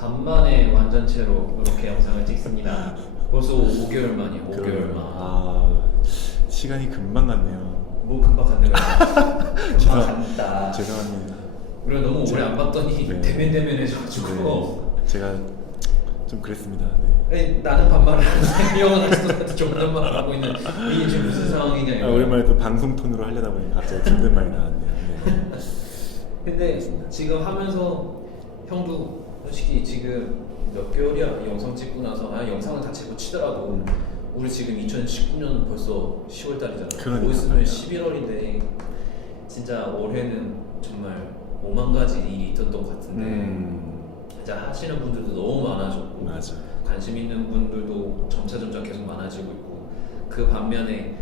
간만에 완전체로 이렇게 영상을 찍습니다. 벌써 5개월 만이에요. 5개월 만. 시간이 금방 갔네요. 뭐 금방 갔네요. 금방 간다. 죄송합니다. 우리가 너무 오래 안 봤더니 네. 대면대면해져가지고 제가 좀 그랬습니다. 네. 아니, 나는 반말을 하는데 이 형은 아직도 존댓말을 하고 있는 이게 지금 무슨 상황이냐 이거. 오랜만에 또 방송 톤으로 하려다 보니 갑자기 존댓말이 나왔네요. 네. 근데 지금 하면서 형도 솔직히 지금 몇 개월이야 영상 찍고 나서 영상을 다 찍고 치더라도 우리 지금 2019년 벌써 10월달이잖아. 그러니까 곧 있으면 11월인데 진짜 올해는 정말 5만 가지 일이 있었던 것 같은데 진짜 하시는 분들도 너무 많아졌고 맞아. 관심 있는 분들도 점차 계속 많아지고 있고 그 반면에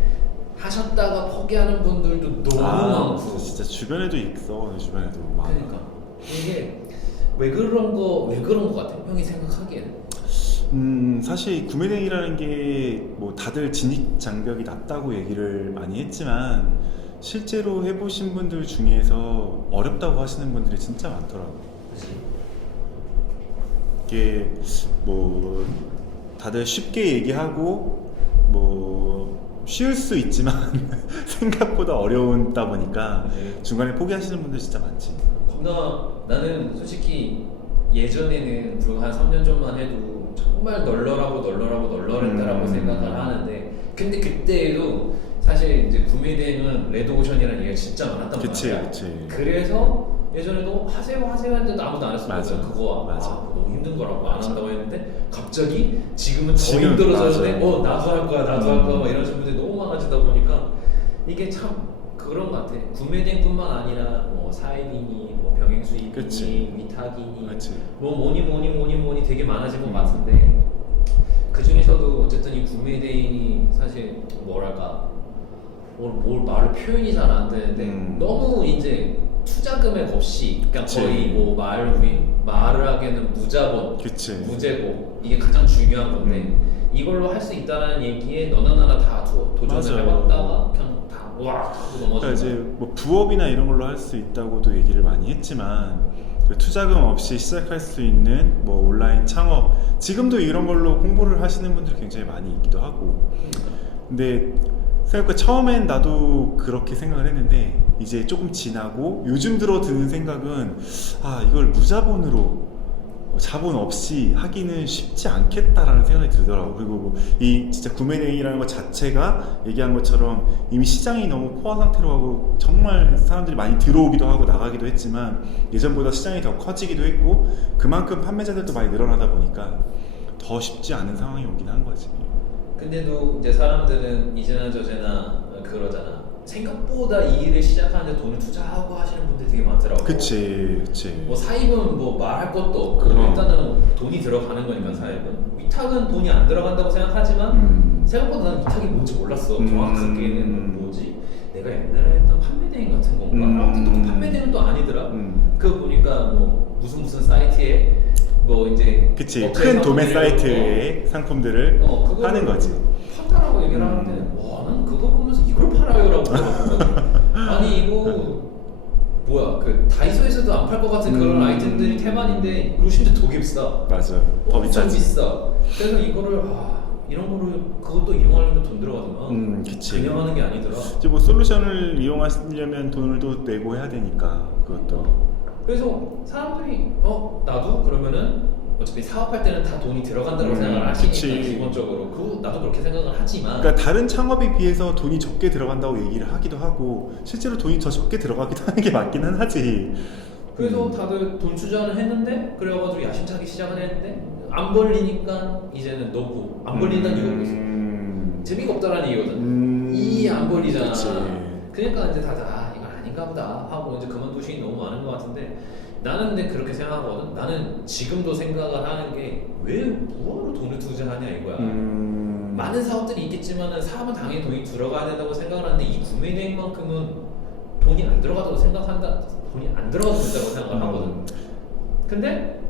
하셨다가 포기하는 분들도 너무 많고 진짜 주변에도 있어. 주변에도 많아. 그러니까 이게 왜 그런 거 같아? 형이 생각하기에는? 사실 구매대행이라는 게 뭐 다들 진입 장벽이 낮다고 얘기를 많이 했지만 실제로 해보신 분들 중에서 어렵다고 하시는 분들이 진짜 많더라고요. 그치? 이게 뭐 다들 쉽게 얘기하고 뭐 쉬울 수 있지만 생각보다 어려운다 보니까 네. 중간에 포기하시는 분들 진짜 많지. 겁나 나는 솔직히 예전에는 불과 한 3년 전만 해도 정말 널널했다라고 생각을 하는데 근데 그때에도 사실 이제 구매대행은 레드오션이라는 얘기가 진짜 많았단 말이야. 그치. 그래서 예전에도 하세요 했는데도 아무도 안 했었거든. 맞아. 그거 맞아. 너무 힘든 거라고 안 맞아. 한다고 했는데 갑자기 지금은 더 지금, 힘들어졌는데 맞아. 나도 할 거야 막 이런 분들이 너무 많아지다 보니까 이게 참 그런 것 같아. 구매대행뿐만 아니라 뭐 사회인이 뭐 병행수입이니 그치. 위탁이니 그치. 뭐 뭐니 되게 많아진 것 같은데 그 중에서도 어쨌든 이 구매대행이 사실 뭐랄까 뭘 말을 표현이 잘 안 되는데 너무 이제 투자 금액 없이 그러니까 그치. 거의 뭐 말을 하기에는 무자본, 그치. 무재고 이게 가장 중요한 건데 이걸로 할 수 있다는 얘기에 너나 나나 다 도전을 맞아. 해봤다가 그냥 다 우악 하고 넘어진 그러니까 이제 거야. 뭐 부업이나 이런 걸로 할 수 있다고도 얘기를 많이 했지만 그 투자금 없이 시작할 수 있는 뭐 온라인 창업 지금도 이런 걸로 홍보를 하시는 분들이 굉장히 많이 있기도 하고 근데 생각보다 처음엔 나도 그렇게 생각을 했는데 이제 조금 지나고 요즘 들어 드는 생각은 이걸 무자본으로 자본 없이 하기는 쉽지 않겠다라는 생각이 들더라고. 그리고 뭐 이 진짜 구매대행이라는 것 자체가 얘기한 것처럼 이미 시장이 너무 포화 상태로 하고 정말 사람들이 많이 들어오기도 하고 나가기도 했지만 예전보다 시장이 더 커지기도 했고 그만큼 판매자들도 많이 늘어나다 보니까 더 쉽지 않은 상황이 오긴 한 거지. 근데도 이제 사람들은 이제나 저제나 그러잖아. 생각보다 이 일을 시작하는데 돈을 투자하고 하시는 분들이 되게 많더라고. 그치. 뭐 사입은 뭐 말할 것도 없고 그럼. 일단은 돈이 들어가는 거니까 사입은 위탁은 돈이 안 들어간다고 생각하지만 생각보다 난 위탁이 뭔지 몰랐어. 정확하게는 뭐지? 내가 옛날에 했던 판매대행 같은 건가? 아무튼 또 판매대행은 또 아니더라. 그거 보니까 뭐 무슨 사이트에 뭐 이제 그치. 큰 도매 사이트의 상품들을 하는 거지. 판다라고 얘기를 하는데 와, 난 그거 보면서 이걸 팔아요라고 그러거든. 아니 이거 뭐야 그 다이소에서도 안 팔 것 같은 그런 아이템들이 태반인데 그리고 심지어 되게 비싸. 맞아. 더 엄청 비싸지. 비싸. 그래서 이거를 이런 거를 그것도 이용하려면 돈 들어가더만. 그치. 그냥 하는 게 아니더라. 이제 뭐 솔루션을 이용하려면 돈을 또 내고 해야 되니까 그것도. 그래서 사람들이 나도 그러면은 어차피 사업할 때는 다 돈이 들어간다고 생각을 하시니까 그치. 기본적으로 나도 그렇게 생각을 하지만 그러니까 다른 창업에 비해서 돈이 적게 들어간다고 얘기를 하기도 하고 실제로 돈이 더 적게 들어가기도 하는 게 맞기는 하지. 그래서 다들 돈 투자를 했는데 그래가지고 야심차게 시작을 했는데 안 벌리니까 이제는 너고 안 벌린다는 이유가 있어. 재미가 없다라는 얘기거든. 이 안 벌리잖아. 그치. 그러니까 이제 다들 이건 아닌가 보다 하고 이제 그만두시는 너무 많은 것 같은데 나는 근데 그렇게 생각하거든. 나는 지금도 생각을 하는 게 왜 뭐하러 돈을 투자하냐 이거야. 많은 사업들이 있겠지만은 사업은 당연히 돈이 들어가야 된다고 생각을 하는데 이 구매대행만큼은 돈이 안 들어가도 된다고 생각을 하거든. 근데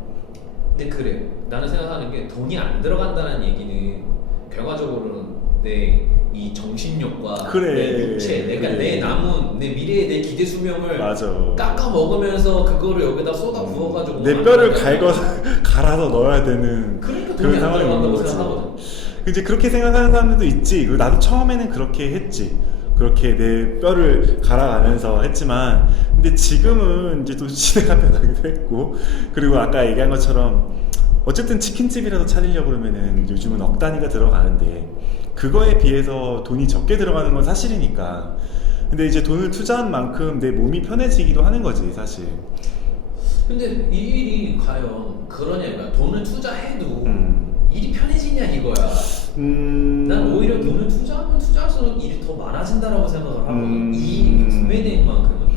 그래. 나는 생각하는 게 돈이 안 들어간다는 얘기는 결과적으로는 내 이 정신력과 그래. 내 육체, 내가 그래. 내 남은 내 미래의 내 기대 수명을 맞아. 깎아 먹으면서 그거를 여기다 쏟아 부어가지고 내 뼈를 갈아서 넣어야 되는 그러니까 그런 돈이 안 상황이 오는 들어간다고 거지. 생각하거든. 이제 그렇게 생각하는 사람들도 있지. 그리고 나도 처음에는 그렇게 했지. 그렇게 내 뼈를 갈아가면서 했지만, 근데 지금은 이제 또 시대가 변하기도 했고, 그리고 아까 얘기한 것처럼 어쨌든 치킨집이라도 차리려고 그러면은 요즘은 억 단위가 들어가는데, 그거에 비해서 돈이 적게 들어가는 건 사실이니까. 근데 이제 돈을 투자한 만큼 내 몸이 편해지기도 하는 거지, 사실. 근데 이 일이 과연 그러냐 이거야. 돈을 투자해도 일이 편해지냐 이거야. 난 오히려 돈을 투자하면 투자할수록 일이 더 많아진다라고 생각을 하거든. 이 구매된 만큼은.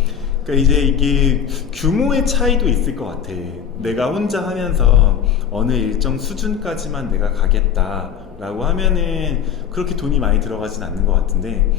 그러니까 이제 이게 규모의 차이도 있을 것 같아. 내가 혼자 하면서 어느 일정 수준까지만 내가 가겠다라고 하면은 그렇게 돈이 많이 들어가진 않는 것 같은데,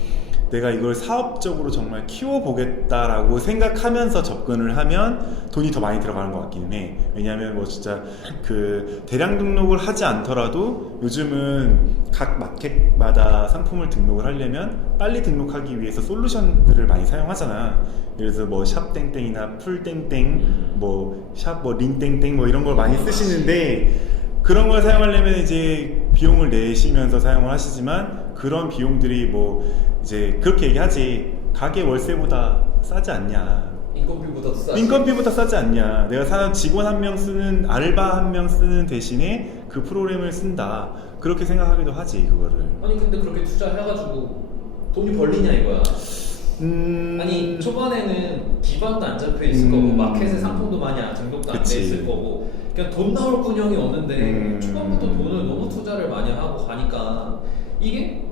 내가 이걸 사업적으로 정말 키워보겠다라고 생각하면서 접근을 하면 돈이 더 많이 들어가는 것 같기는 해. 왜냐하면 뭐 진짜 그 대량 등록을 하지 않더라도 요즘은 각 마켓마다 상품을 등록을 하려면 빨리 등록하기 위해서 솔루션들을 많이 사용하잖아. 그래서 뭐 샵땡땡이나 풀땡땡, 뭐 샵 뭐 링땡땡 뭐 이런 걸 많이 쓰시는데, 그런 걸 사용하려면 이제 비용을 내시면서 사용을 하시지만, 그런 비용들이 뭐 이제 그렇게 얘기하지. 가게 월세보다 싸지 않냐, 인건비보다도 싸지. 인건비보다 싸지 않냐, 내가 직원 한 명 쓰는, 알바 한 명 쓰는 대신에 그 프로그램을 쓴다, 그렇게 생각하기도 하지 그거를. 아니 근데 그렇게 투자해가지고 돈이 벌리냐 이거야. 아니 초반에는 기반도 안 잡혀 있을 거고, 마켓에 상품도 많이 등록도 안 돼 있을 거고, 그냥 돈 나올 군형이 없는데 초반부터 돈을 너무 투자를 많이 하고 가니까 이게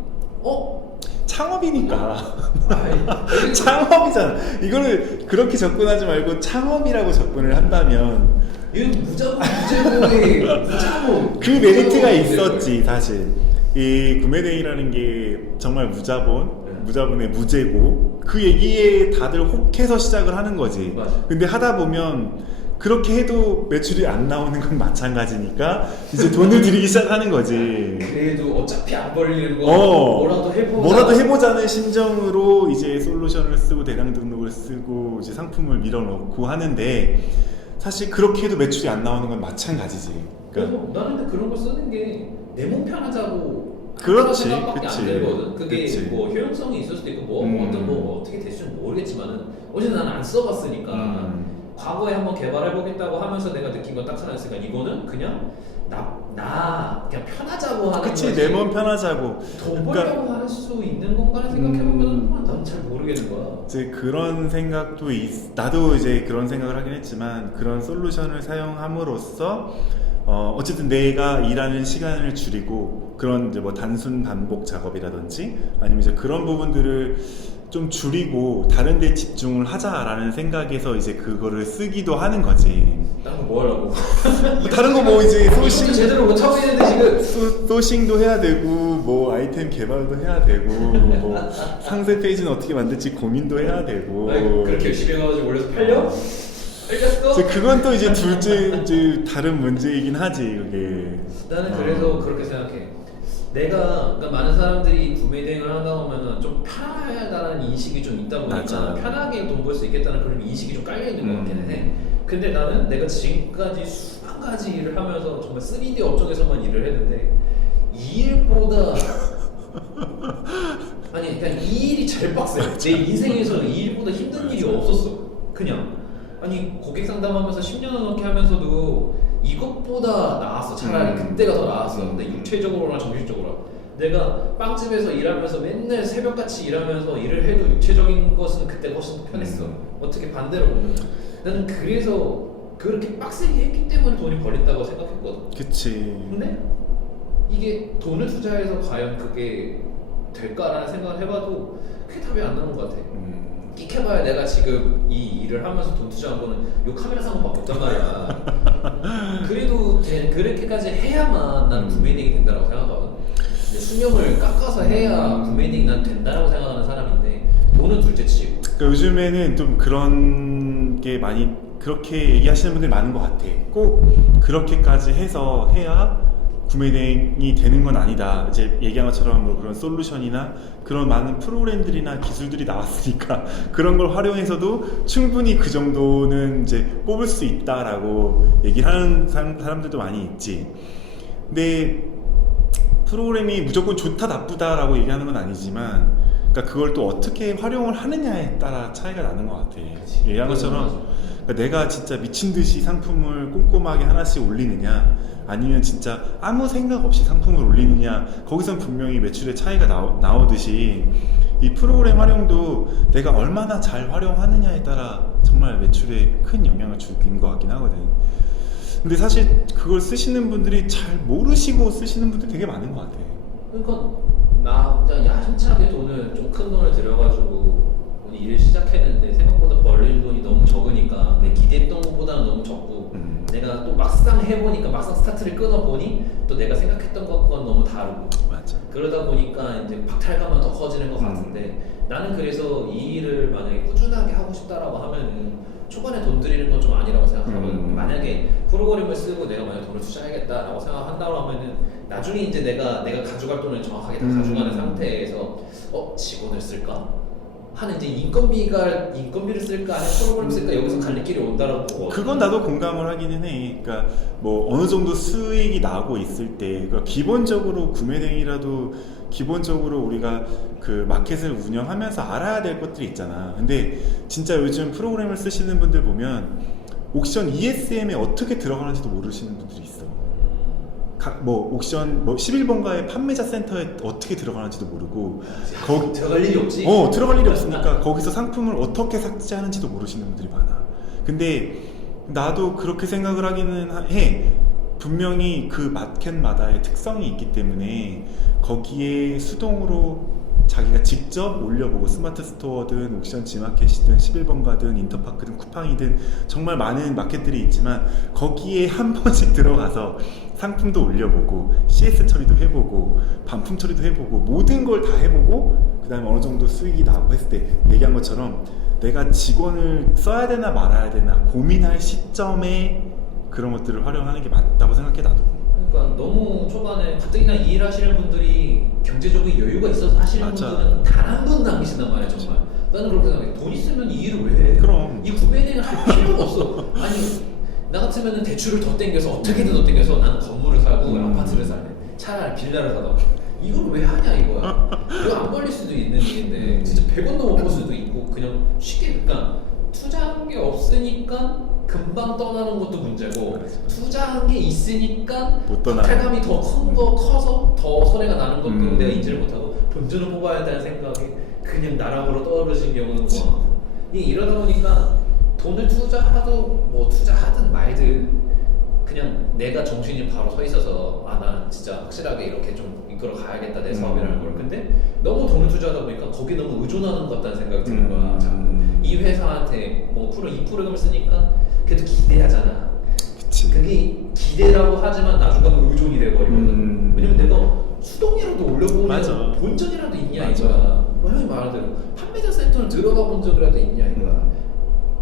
창업이니까. 아이, 창업이잖아. 이거를 그렇게 접근하지 말고 창업이라고 접근을 한다면 이건 무제목의 무자본. 그 메리트가 있었지. 사실 이 구매대행이라는 게 정말 무자본의 무제고, 그 얘기에 다들 혹해서 시작을 하는 거지. 맞아. 근데 하다 보면 그렇게 해도 매출이 안 나오는 건 마찬가지니까 이제 돈을 들이기 시작하는 거지. 그래도 어차피 안 벌리는 거 뭐라도 해보자는 심정으로 이제 솔루션을 쓰고 대량 등록을 쓰고 이제 상품을 밀어넣고 하는데, 사실 그렇게 해도 매출이 안 나오는 건 마찬가지지. 그래서 나는 근데 그런 걸 쓰는 게 내 몸 편하자고 그렇지, 생각밖에 그치. 안 들거든. 그게 그치. 뭐 효용성이 있을 수도 있고 어떤 어떻게 될지는 모르겠지만은 어쨌든 나는 안 써봤으니까 과거에 한번 개발해보겠다고 하면서 내가 느낀 건 딱 하나 있으니까, 이거는 그냥 나 그냥 편하자고 하는 그치, 거지. 내 몸 편하자고. 돈 벌려고 할 수 있는 건가를 생각해보면 난 잘 모르겠는 거야. 이제 그런 생각도 나도 이제 그런 생각을 하긴 했지만, 그런 솔루션을 사용함으로써 어쨌든 내가 일하는 시간을 줄이고, 그런 이제 뭐 단순 반복 작업이라든지 아니면 이제 그런 부분들을 좀 줄이고 다른 데 집중을 하자라는 생각에서 이제 그거를 쓰기도 하는 거지. 다른 거 뭐 하려고? 다른 거 뭐 이제 소싱 제대로 못 하고 있는데 지금. 소싱도 해야 되고, 뭐 아이템 개발도 해야 되고, 뭐 상세 페이지는 어떻게 만들지 고민도 해야 되고. 아이고, 그렇게 열심히 해가지고 올려서 팔려? 팔렸어? 이제 그건 또 이제 둘째 이제 다른 문제이긴 하지 그게. 나는 그래서 그렇게 생각해. 그러니까 많은 사람들이 구매 대행을 하다 보면은 좀 편하다는 인식이 좀 있다 보니까 맞아. 편하게 돈 벌 수 있겠다는 그런 인식이 좀 깔려 있는 것 같기는 해. 근데 나는 내가 지금까지 수만 가지 일을 하면서 정말 3D 업종에서만 일을 했는데, 이 일보다 아니 그냥 이 일이 제일 빡세. 내 인생에서는 이 일보다 힘든 일이 없었어. 그냥 아니 고객 상담하면서 10년을 넘게 하면서도 이것보다 나았어. 차라리 그때가 더 나았어. 근데 육체적으로나 정신적으로 내가 빵집에서 일하면서 맨날 새벽같이 일하면서 일을 해도 육체적인 것은 그때가 훨씬 더 편했어. 어떻게 반대로 보면 나는 그래서 그렇게 빡세게 했기 때문에 돈이 벌린다고 생각했거든. 그치. 근데 이게 돈을 투자해서 과연 그게 될까라는 생각을 해봐도 그게 답이 안 나오는 것 같아. 끽해봐야 내가 지금 이 일을 하면서 돈 투자한 거는 요 카메라 산 것밖에 없단 말이야. 그래도 그렇게까지 해야만 나는 구매딩이 된다고 생각하거든. 근데 수명을 깎아서 해야 구매딩이 난 된다고 생각하는 사람인데, 돈은 둘째치고. 그러니까 요즘에는 좀 그런 게 많이 그렇게 얘기하시는 분들이 많은 것 같아. 꼭 그렇게까지 해서 해야 구매대행이 되는 건 아니다. 이제 얘기한 것처럼 뭐 그런 솔루션이나 그런 많은 프로그램들이나 기술들이 나왔으니까 그런 걸 활용해서도 충분히 그 정도는 이제 뽑을 수 있다라고 얘기를 하는 사람들도 많이 있지. 근데 프로그램이 무조건 좋다 나쁘다라고 얘기하는 건 아니지만, 그러니까 그걸 또 어떻게 활용을 하느냐에 따라 차이가 나는 것 같아. 얘기한 것처럼 그러니까 내가 진짜 미친 듯이 상품을 꼼꼼하게 하나씩 올리느냐, 아니면 진짜 아무 생각 없이 상품을 올리느냐, 거기선 분명히 매출의 차이가 나오듯이 이 프로그램 활용도 내가 얼마나 잘 활용하느냐에 따라 정말 매출에 큰 영향을 주는 것 같긴 하거든. 근데 사실 그걸 쓰시는 분들이 잘 모르시고 쓰시는 분들 되게 많은 것 같아. 그러니까 나 그냥 야심차게 돈을 좀 큰 돈을 들여가지고 일을 시작했는데 생각보다 벌릴 돈이 너무 적으니까 내 기대했던 것보다는 너무 적고 내가 또 막상 해보니까 막상 스타트를 끊어보니 또 내가 생각했던 것과는 너무 다르고 맞아. 그러다 보니까 이제 박탈감은 더 커지는 것 같은데 나는 그래서 이 일을 만약에 꾸준하게 하고 싶다라고 하면은 초반에 돈 들이는 건 좀 아니라고 생각하거든. 만약에 프로그램을 쓰고 내가 만약 돈을 투자해야겠다라고 생각한다고 하면은 나중에 이제 내가 가져갈 돈을 정확하게 다 가져가는 상태에서 직원을 쓸까? 하는 이제 인건비를 쓸까 아니면 프로그램 쓸까 여기서 갈림길이 온다라고 보거든. 그건 나도 공감을 하기는 해. 그러니까 뭐 어느 정도 수익이 나고 있을 때, 그러니까 기본적으로 구매대행이라도 기본적으로 우리가 그 마켓을 운영하면서 알아야 될 것들이 있잖아. 근데 진짜 요즘 프로그램을 쓰시는 분들 보면 옥션 ESM에 어떻게 들어가는지도 모르시는 분들이 있어. 뭐 옥션 뭐 11번가의 판매자 센터에 어떻게 들어가는지도 모르고 거기 들어갈 일이 없지. 들어갈 일이 없으니까 거기서 상품을 어떻게 삭제하는지도 모르시는 분들이 많아. 근데 나도 그렇게 생각을 하기는 해. 분명히 그 마켓마다의 특성이 있기 때문에 거기에 수동으로 자기가 직접 올려보고, 스마트 스토어든 옥션 지마켓이든 11번가든 인터파크든 쿠팡이든 정말 많은 마켓들이 있지만 거기에 한 번씩 들어가서 상품도 올려보고 CS 처리도 해보고 반품 처리도 해보고 모든 걸 다 해보고 그 다음에 어느 정도 수익이 나고 했을 때 얘기한 것처럼 내가 직원을 써야 되나 말아야 되나 고민할 시점에 그런 것들을 활용하는 게 맞다고 생각해 나도. 그러니까 너무 초반에 가뜩이나 이 일 하시는 분들이 경제적인 여유가 있어서 하시는 맞아. 분들은 단 한 번 남기신단 말이야 정말. 나는 그렇게 생각해. 돈 있으면 이 일을 왜 해? 그럼. 이 구매는 할 필요가 없어. 아니 나 같으면은 대출을 더 땡겨서 어떻게든 더 땡겨서 나는 건물을 사고 아파트를 살래. 차라리 빌라를 사다. 이걸 왜 하냐 이거야. 이거 안 걸릴 수도 있는 일인데 진짜 100원 넘어볼 수도 있고 그냥 쉽게 그러니까 투자한 게 없으니까 금방 떠나는 것도 문제고 투자한 게 있으니까 못 떠나. 박탈감이 더 커서 더 손해가 나는 것도 내가 인지를 못하고 본전을 뽑아야 한다는 생각에 그냥 나락으로 떨어진 경우는 많아. 이러다 보니까 돈을 투자하든 말든 그냥 내가 정신이 바로 서 있어서 난 진짜 확실하게 이렇게 좀 이끌어 가야겠다 내 사업이라는 걸. 근데 너무 돈을 투자하다 보니까 거기에 너무 의존하는 것 같다는 생각이 드는 거야. 이 회사한테 뭐 이 프로그램을 쓰니까 그래도 기대하잖아. 그치. 그게 기대라고 하지만 나중 가면 의존이 돼버리거든. 왜냐면 내가 수동이라도 올려보면 맞아. 본전이라도 있냐 맞아. 이거야. 형이 말한 대로 판매자 센터를 들어가 본 적이라도 있냐 이거야.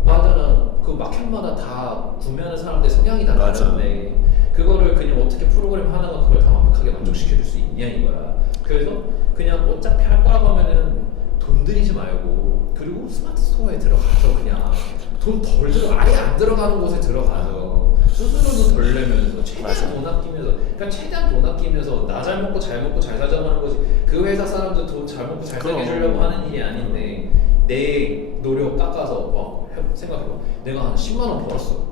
맞아. 그 마켓마다 다 구매하는 사람들 성향이 다 맞아. 다른데 그거를 그냥 어떻게 프로그램 하나가 그걸 다 완벽하게 만족시켜줄 수 있냐 이거야. 그래서 그냥 어차피 할 거라고 하면은 돈 들이지 말고 그리고 스마트 스토어에 들어가서 그냥 돈 덜 들어 아예 안 들어가는 곳에 들어가서 수수료도 덜 내면서 최대한 맞아. 돈 아끼면서 그러니까 최대한 돈 아끼면서 나 잘 먹고 잘 살자고 하는 거지. 그 회사 사람들 돈 잘 먹고 잘 살게 해주려고 하는 일이 아닌데 내 노력 깎아서 생각해봐. 내가 한 10만 원 벌었어.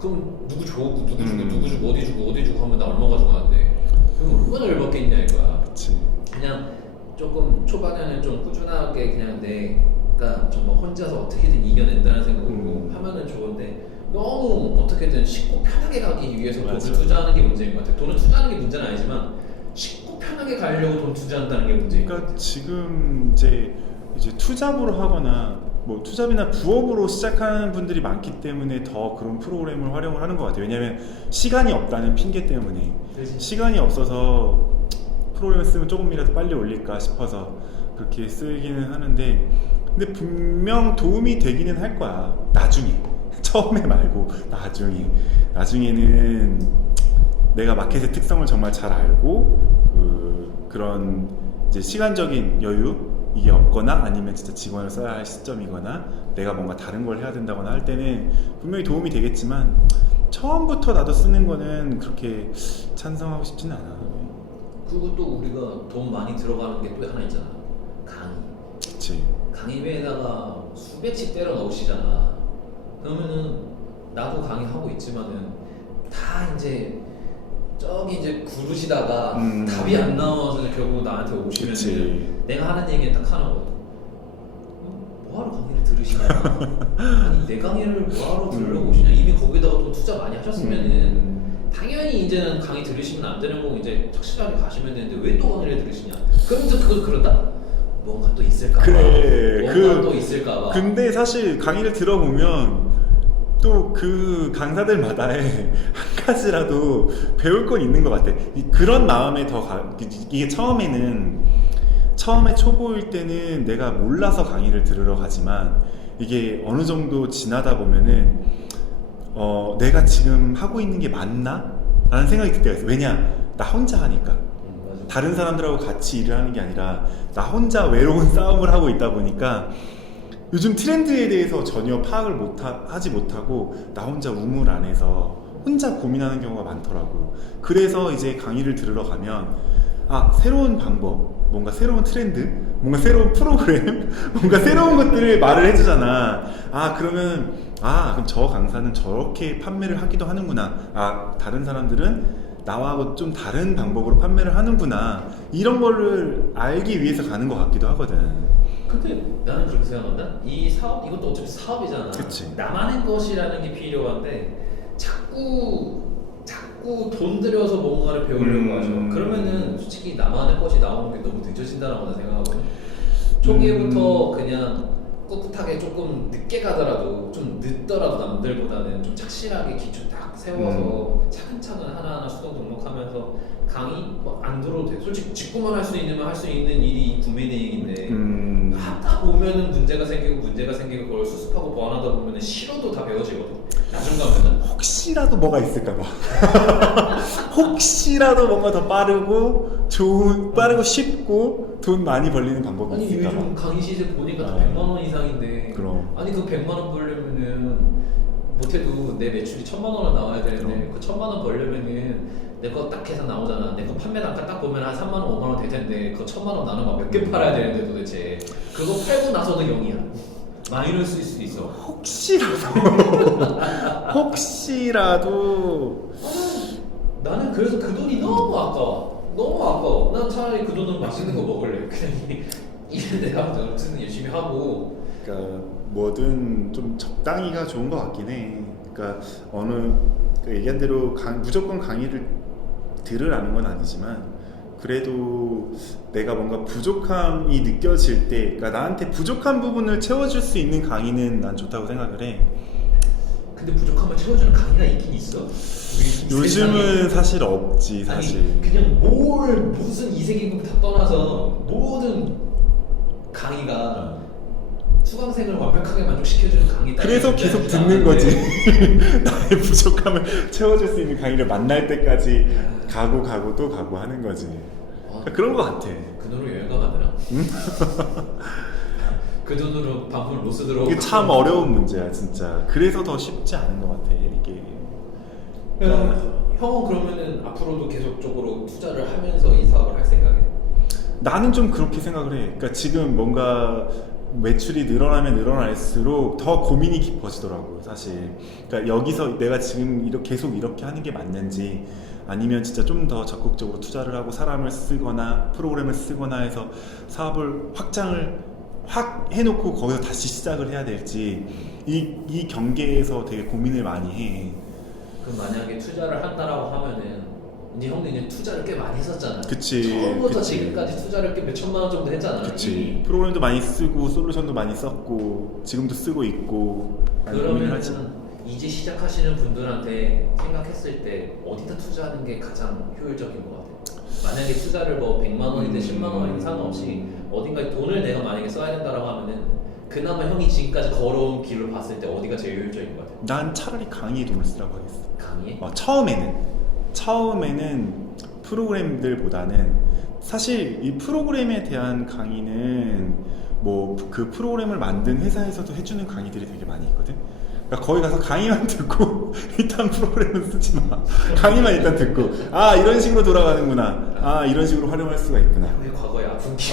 그럼 누구 줘? 누구 주고 어디 주고 하면 나 얼마 가져가는데 그럼 얼마나 열받겠냐 이거야. 그치. 그냥 조금 초반에는 좀 꾸준하게 그냥 내가 정말 혼자서 어떻게든 이겨낸다는 생각으로 하면은 좋은데 너무 어떻게든 쉽고 편하게 가기 위해서 돈을 맞아. 투자하는 게 문제인 것 같아. 돈을 투자하는 게 문제는 아니지만 쉽고 편하게 가려고 돈 투자한다는 게 문제인 것 같아. 그러니까 지금 이제 투잡으로 하거나 뭐 투잡이나 부업으로 시작하는 분들이 많기 때문에 더 그런 프로그램을 활용을 하는 것 같아요. 왜냐하면 시간이 없다는 핑계 때문에. 그치? 시간이 없어서 프로그램을 쓰면 조금이라도 빨리 올릴까 싶어서 그렇게 쓰기는 하는데, 근데 분명 도움이 되기는 할 거야. 나중에 처음에 말고 나중에는 내가 마켓의 특성을 정말 잘 알고 그런 이제 시간적인 여유 이게 없거나 아니면 진짜 직원을 써야 할 시점이거나 내가 뭔가 다른 걸 해야 된다거나 할 때는 분명히 도움이 되겠지만 처음부터 나도 쓰는 거는 그렇게 찬성하고 싶지는 않아. 그리고 또 우리가 돈 많이 들어가는 게 또 하나 있잖아. 강의. 그치. 강의회에다가 수백씩 때려 넣으시잖아. 그러면은 나도 강의하고 있지만은 다 이제 저기 이제 구르시다가 답이 안 나와서 결국 나한테 오시면 그치. 내가 하는 얘기는 딱 하나거든. 뭐하러 강의를 들으시냐? 아니 내 강의를 뭐하러 들으려고 오시냐? 이미 거기다가 또 투자 많이 하셨으면은 당연히 이제는 강의 들으시면 안 되는 거고 이제 착실하게 가시면 되는데 왜 또 강의를 들으시냐? 그러면서 그걸 그런다? 뭔가 또 있을까 봐. 그래. 뭔가 또 있을까 봐. 근데 사실 강의를 들어보면 또 그 강사들마다의 한 가지라도 배울 건 있는 것 같아. 그런 마음에 이게 처음에 초보일 때는 내가 몰라서 강의를 들으러 가지만 이게 어느 정도 지나다 보면은 내가 지금 하고 있는 게 맞나? 라는 생각이 들 때가 있어. 왜냐? 나 혼자 하니까. 맞아. 다른 사람들하고 같이 일을 하는 게 아니라 나 혼자 외로운 싸움을 하고 있다 보니까 요즘 트렌드에 대해서 전혀 파악을 하지 못하고 나 혼자 우물 안에서 혼자 고민하는 경우가 많더라고. 그래서 이제 강의를 들으러 가면 새로운 방법, 뭔가 새로운 트렌드, 뭔가 새로운 프로그램, 뭔가 새로운 것들을 말을 해주잖아. 그러면 그럼 저 강사는 저렇게 판매를 하기도 하는구나. 다른 사람들은 나와 좀 다른 방법으로 판매를 하는구나. 이런 거를 알기 위해서 가는 것 같기도 하거든. 근데 나는 그렇게 생각한다. 이 사업 이것도 어차피 사업이잖아. 그치. 나만의 것이라는 게 필요한데 자꾸 돈 들여서 뭔가를 배우려고 하죠. 그러면은 솔직히 나만의 것이 나오는 게 너무 늦어진다라고 나 생각하거든. 초기에부터 그냥 꿋꿋하게 조금 늦게 가더라도 좀 늦더라도 남들보다는 좀 착실하게 기초 딱 세워서 차근차근 하나하나 수동 등록하면서 강의 안 들어도 돼. 솔직히 직구만 할 수 있는 일이 구매대행인데 하다 보면은 문제가 생기고 그걸 수습하고 보완하다 보면은 싫어도 다 배워지거든. 나중 가면은 혹시라도 뭐가 있을까봐. 혹시라도 뭔가 더 빠르고 빠르고 쉽고 돈 많이 벌리는 방법이 아니 있을까봐. 요즘 강의 시세 보니까 다 100만 원 이상인데. 그럼. 아니 그 100만 원 벌려면은 못해도 내 매출이 1000만 원은 나와야 되는데 그 1000만 원 벌려면은 내 거 딱 계산 나오잖아. 내 거 판매 단가 딱 보면 한 3만 원, 5만 원 될 텐데 그 1000만 원 나는 거 몇 개 팔아야 되는데 도대체 그거 팔고 나서도 0이야. 마이너스일 수도 있어. 혹시라도 혹시라도 나는 그래서 그 돈이 너무 아까워. 난 차라리 그 돈으로 맛있는 거 먹을래. 그냥 일을 내가 어쨌든 열심히 하고. 그러니까 뭐든 좀 적당히가 좋은 것 같긴 해. 그러니까 얘기한 대로 무조건 강의를 들으라는 건 아니지만 그래도 내가 뭔가 부족함이 느껴질 때, 그러니까 나한테 부족한 부분을 채워줄 수 있는 강의는 난 좋다고 생각을 해. 근데 부족함을 채워주는 강의가 있긴 있어? 요즘은 사실 없지 사실. 아니, 그냥 무슨 이세계국 다 떠나서 모든 강의가 수강생을 완벽하게 만족시켜주는 강의. 그래서 계속 듣는 거지. 나의 부족함을 채워줄 수 있는 강의를 만날 때까지 가고 또 가고 하는 거지. 그런 거 같아. 그 돈으로 여행 가면 안 되나? 그 돈으로 방문 로스 들어오고. 이게 참 어려운 문제야 진짜. 그래서 더 쉽지 않은 것 같아 이게. 형은 그러면은 앞으로도 계속적으로 투자를 하면서 이 사업을 할 생각이야? 나는 좀 그렇게 생각을 해. 그러니까 지금 뭔가 매출이 늘어나면 늘어날수록 더 고민이 깊어지더라고요 사실. 그러니까 여기서 내가 지금 계속 이렇게 하는 게 맞는지, 아니면 진짜 좀 더 적극적으로 투자를 하고 사람을 쓰거나 프로그램을 쓰거나 해서 사업을 확장을 확 해놓고 거기서 다시 시작을 해야 될지, 이 경계에서 되게 고민을 많이 해. 그럼 만약에 투자를 한다라고 하면은 이제 형도 이제 투자를 꽤 많이 했었잖아. 그치. 처음부터 지금까지 투자를 꽤 몇천만 원 정도 했잖아. 그치. 프로그램도 많이 쓰고 솔루션도 많이 썼고 지금도 쓰고 있고. 그러면은 이제 시작하시는 분들한테 생각했을 때 어디다 투자하는 게 가장 효율적인 것 같아? 만약에 투자를 뭐 100만 원이든 10만 원이든 상관없이 어딘가에 돈을 내가 만약에 써야 된다라고 하면은 그나마 형이 지금까지 걸어온 길로 봤을 때 어디가 제일 효율적인 것 같아? 난 차라리 강의에 돈을 쓰라고 하겠어. 강의? 처음에는. 처음에는 프로그램들보다는 사실 이 프로그램에 대한 강의는 뭐 그 프로그램을 만든 회사에서도 해주는 강의들이 되게 많이 있거든. 그러니까 거기 가서 강의만 듣고 일단 프로그램은 쓰지 마. 강의만 일단 듣고 아 이런 식으로 돌아가는구나. 아 이런 식으로 활용할 수가 있구나. 왜 과거의 아픈 기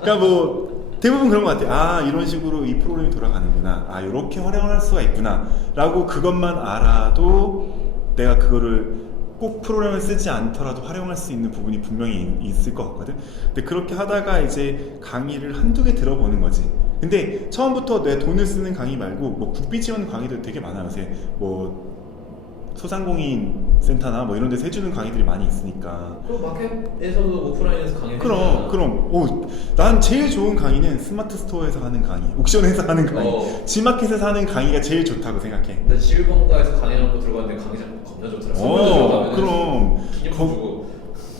그러니까 뭐 대부분 그런 것 같아. 아 이런 식으로 이 프로그램이 돌아가는구나. 아 이렇게 활용할 수가 있구나. 라고 그것만 알아도 내가 그거를 꼭 프로그램을 쓰지 않더라도 활용할 수 있는 부분이 분명히 있을 것 같거든. 근데 그렇게 하다가 이제 강의를 한두 개 들어보는 거지. 근데 처음부터 내 돈을 쓰는 강의 말고 뭐 국비 지원 강의도 되게 많아요. 요새 뭐 소상공인 센터나 뭐 이런 데서 해주는 강의들이 많이 있으니까. 그리고 마켓에서도 오프라인에서 강의 그럼 난 제일 좋은 강의는 스마트 스토어에서 하는 강의, 옥션에서 하는 강의, G마켓에서 하는 강의가 제일 좋다고 생각해. 나 지일본가에서 강의하는 거 들어갔는데 강의장 겁나 좋더라. 그럼 기념품 주고.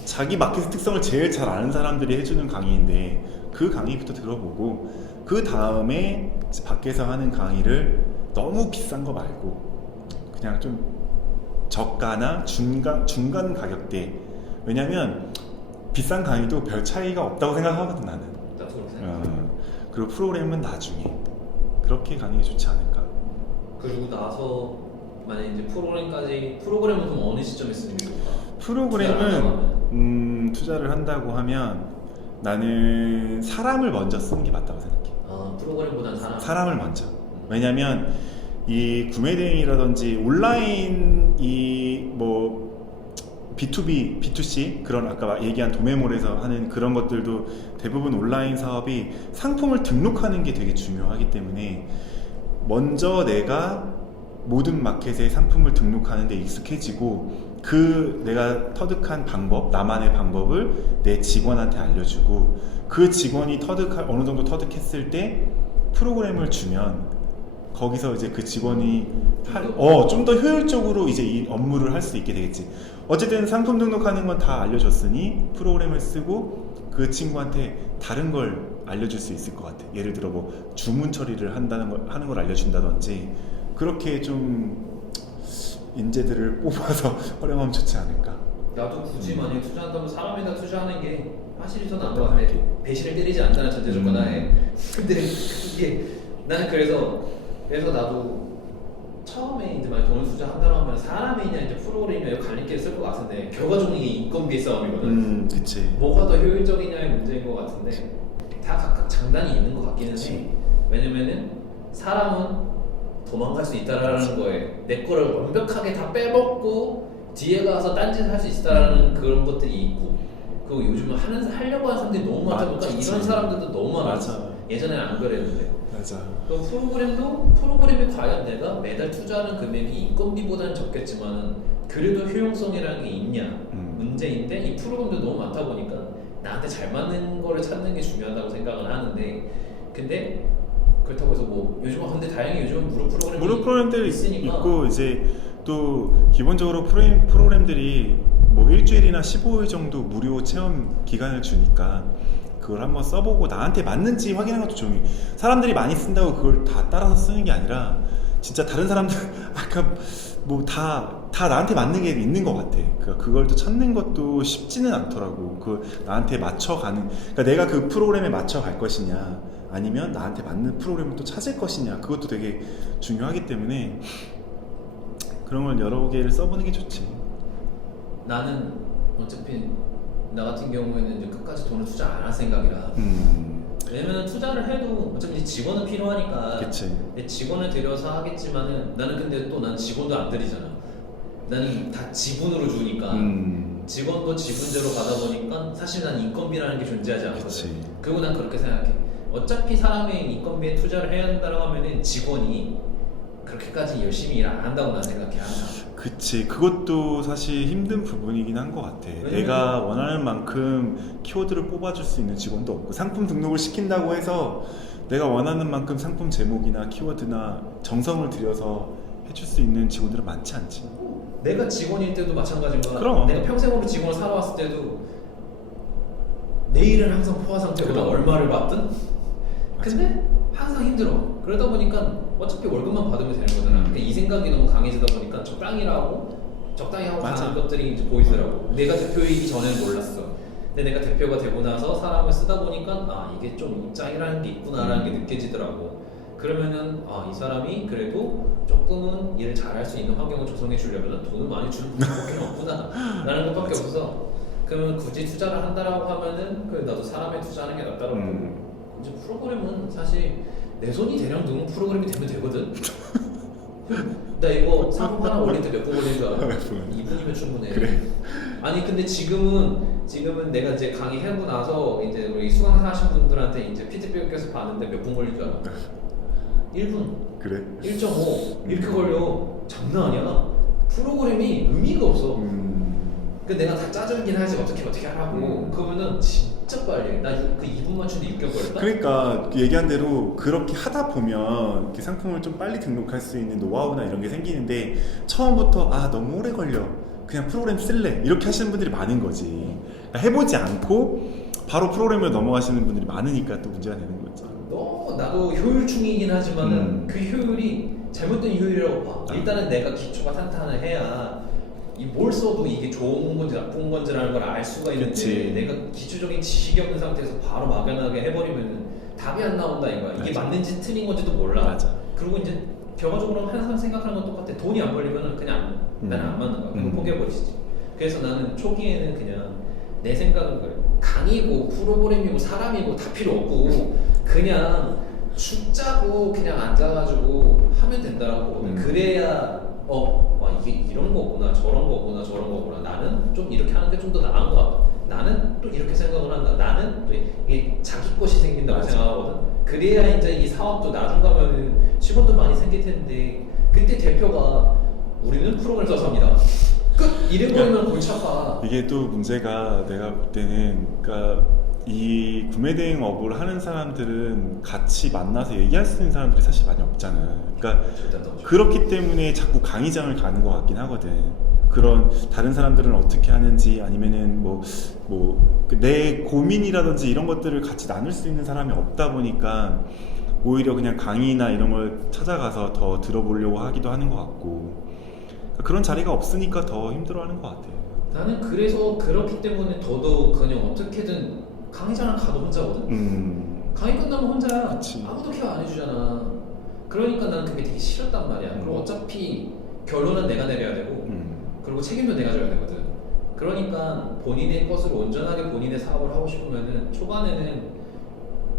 자기 마켓의 특성을 제일 잘 아는 사람들이 해주는 강의인데 그 강의부터 들어보고 그 다음에 밖에서 하는 강의를 너무 비싼 거 말고 그냥 좀 저가나 중간 가격대. 왜냐면 비싼 강의도 별 차이가 없다고 생각하거든 나는. 나도 그렇게 생각해. 그리고 프로그램은 나중에 그렇게 가는 게 좋지 않을까. 그리고 나서 만약 이제 프로그램은 그럼 어느 시점에 쓰는 게 좋을까? 프로그램은 투자를 한다고 하면 나는 사람을 먼저 쓰는 게 맞다고 생각해. 프로그램보다는 사람을 먼저. 왜냐면 이 구매 대행이라든지 온라인 이 뭐 B2B, B2C 그런 아까 얘기한 도매몰에서 하는 그런 것들도 대부분 온라인 사업이 상품을 등록하는 게 되게 중요하기 때문에 먼저 내가 모든 마켓에 상품을 등록하는 데 익숙해지고 그 내가 터득한 방법, 나만의 방법을 내 직원한테 알려주고 그 직원이 어느 정도 터득했을 때 프로그램을 주면 거기서 이제 그 직원이 좀 더 효율적으로 이제 이 업무를 할 수 있게 되겠지. 어쨌든 상품 등록하는 건 다 알려줬으니 프로그램을 쓰고 그 친구한테 다른 걸 알려줄 수 있을 것 같아. 예를 들어 뭐 주문 처리를 하는 걸 알려준다든지 그렇게 좀 인재들을 뽑아서 활용하면 좋지 않을까. 나도 굳이 만약에 투자한다면 사람에다 투자하는 게 확실히 더 나은 것 같아. 배신을 때리지 않는다는 전제 조건 하에. 근데 이게 나는 그래서 나도 처음에 이제 만약 돈을 투자한다고 하면 사람이냐 이제 프로그램이냐 갈림길을 쓸 것 같은데 결과적으로 이게 인건비 싸움이거든. 그치. 뭐가 더 효율적이냐의 문제인 것 같은데 다 각각 장단이 있는 것 같기는 해. 왜냐면은 사람은 도망갈 수 있다라는 거에 내 거를 완벽하게 다 빼먹고 뒤에 가서 딴짓을 할 수 있다라는 그런 것들이 있고 그리고 요즘은 하려고 하는 사람들이 너무 많다 보니까 이런 사람들도 너무 많아. 예전에는 안 그랬는데. 맞아. 그 프로그램이 과연 내가 매달 투자하는 금액이 인건비보다는 적겠지만 그래도 효용성이라는 게 있냐 문제인데 이 프로그램도 너무 많다 보니까 나한테 잘 맞는 거를 찾는 게 중요하다고 생각을 하는데 근데 그렇다고 해서 뭐 요즘은 근데 다행히 요즘은 무료 프로그램들이 있으니까 있고 이제 또 기본적으로 프로그램들이 뭐 일주일이나 15일 정도 무료 체험 기간을 주니까 그걸 한번 써보고 나한테 맞는지 확인하는 것도 중요해. 사람들이 많이 쓴다고 그걸 다 따라서 쓰는 게 아니라 진짜 다른 사람들 아까 뭐 다 나한테 맞는 게 있는 것 같아. 그러니까 그걸 또 찾는 것도 쉽지는 않더라고. 그 나한테 맞춰가는. 그러니까 내가 그 프로그램에 맞춰갈 것이냐, 아니면 나한테 맞는 프로그램을 또 찾을 것이냐, 그것도 되게 중요하기 때문에 그런 걸 여러 개를 써보는 게 좋지. 나는 어차피 나 같은 경우에는 이제 끝까지 돈을 투자 안 할 생각이라. 왜냐면 투자를 해도 어차피 직원은 필요하니까. 그치. 내 직원을 들여서 하겠지만은 나는 근데 또 난 직원도 안 들이잖아. 나는 다 지분으로 주니까. 직원도 지분제로 가다 보니까 사실 난 인건비라는 게 존재하지 않거든. 그치. 그리고 난 그렇게 생각해. 어차피 사람의 인건비에 투자를 해야 한다고 하면은 직원이 그렇게까지 열심히 일 안 한다고 난 생각해 항상. 그치. 그것도 사실 힘든 부분이긴 한 것 같아. 내가 원하는 만큼 키워드를 뽑아줄 수 있는 직원도 없고 상품 등록을 시킨다고 해서 내가 원하는 만큼 상품 제목이나 키워드나 정성을 들여서 해줄 수 있는 직원들은 많지 않지. 내가 직원일 때도 마찬가지인 거야. 그럼. 내가 평생으로 직원을 살아왔을 때도 내일은 항상 포화 상태고 나 얼마를 받든 근데 항상 힘들어. 그러다 보니까 어차피 월급만 받으면 되는 거잖아. 근데 이 생각이 너무 강해지다 보니까 적당히 일하고 적당히 하고 맞아. 가는 것들이 이제 보이더라고. 내가 대표이기 전에는 몰랐어. 근데 내가 대표가 되고 나서 사람을 쓰다 보니까 아 이게 좀 입장이라는 게 있구나라는 게 느껴지더라고. 그러면은 아, 이 사람이 그래도 조금은 일을 잘할 수 있는 환경을 조성해 주려면 돈을 많이 주는 방법밖에 없구나 라는 것밖에 없어서 그러면 굳이 투자를 한다라고 하면은 그래 나도 사람에 투자하는 게 낫다라고 이제 프로그램은 사실 내 손이 대량 넣은 프로그램이 되면 되거든. 나 이거 상품 하나 올릴 때 몇 분 걸리는 줄 알아? 2분이면 충분해. 그래. 아니 근데 지금은 내가 이제 강의 해보고 나서 이제 우리 수강사 하신 분들한테 이제 피드백 계속 봤는데 몇 분 걸릴 줄 알아? 1분. 그래? 1.5 이렇게 걸려. 장난 아니야. 프로그램이 의미가 없어. 그 내가 다 짜증긴 하지 어떻게 하라고. 그러면은 진짜 빨리. 나 그 2분 맞추는데 6개월 걸렸다. 그러니까 얘기한 대로 그렇게 하다 보면 이렇게 상품을 좀 빨리 등록할 수 있는 노하우나 이런 게 생기는데 처음부터 아 너무 오래 걸려 그냥 프로그램 쓸래 이렇게 하시는 분들이 많은 거지. 그러니까 해보지 않고 바로 프로그램을 넘어가시는 분들이 많으니까 또 문제가 되는 거지. 나도 효율충이긴 하지만은 그 효율이 잘못된 효율이라고 봐. 일단은 내가 기초가 탄탄을 해야 이 뭘 써도 이게 좋은 건지 나쁜 건지라는 걸 알 수가 있는데 그치. 내가 기초적인 지식이 없는 상태에서 바로 막연하게 해버리면 답이 안 나온다 이거야. 이게 맞아. 맞는지 틀린 건지도 몰라. 맞아. 그리고 이제 결과적으로 항상 생각하는 건 똑같아. 돈이 안 벌리면 그냥 나는 안 맞는 거야. 그럼 포기해버리지. 그래서 나는 초기에는 그냥 내 생각은 그래. 강의고 프로그램이고 사람이고 다 필요 없고 그냥 숫자고 그냥 앉아가지고 하면 된다라고 보거든. 그래야 와 이게 이런 거구나 저런 거구나 나는 좀 이렇게 하는 게 좀 더 나은 것 같아. 나는 또 이렇게 생각을 한다. 나는 또 이게 자기 것이 생긴다고 맞아. 생각하거든. 그래야 이제 이 사업도 나중 가면은 직원도 많이 생길 텐데 그때 대표가 우리는 프로그램 써서 합니다. 끝! 이래버리면 골치 아파. 이게 또 문제가 내가 볼 때는 그러니까 이 구매 대행 업을 하는 사람들은 같이 만나서 얘기할 수 있는 사람들이 사실 많이 없잖아. 그러니까 절대 안 나오죠. 그렇기 때문에 자꾸 강의장을 가는 것 같긴 하거든. 그런 다른 사람들은 어떻게 하는지 아니면은 뭐 내 고민이라든지 이런 것들을 같이 나눌 수 있는 사람이 없다 보니까 오히려 그냥 강의나 이런 걸 찾아가서 더 들어보려고 하기도 하는 것 같고 그런 자리가 없으니까 더 힘들어하는 것 같아. 나는 그래서 그렇기 때문에 더더욱 그냥 어떻게든 강의장을 가도 혼자거든. 강의 끝나면 혼자야. 그치. 아무도 케어 안 해주잖아. 그러니까 나는 그게 되게 싫었단 말이야. 그리고 어차피 결론은 내가 내려야 되고 그리고 책임도 내가 져야 되거든. 그러니까 본인의 것을 온전하게 본인의 사업을 하고 싶으면은 초반에는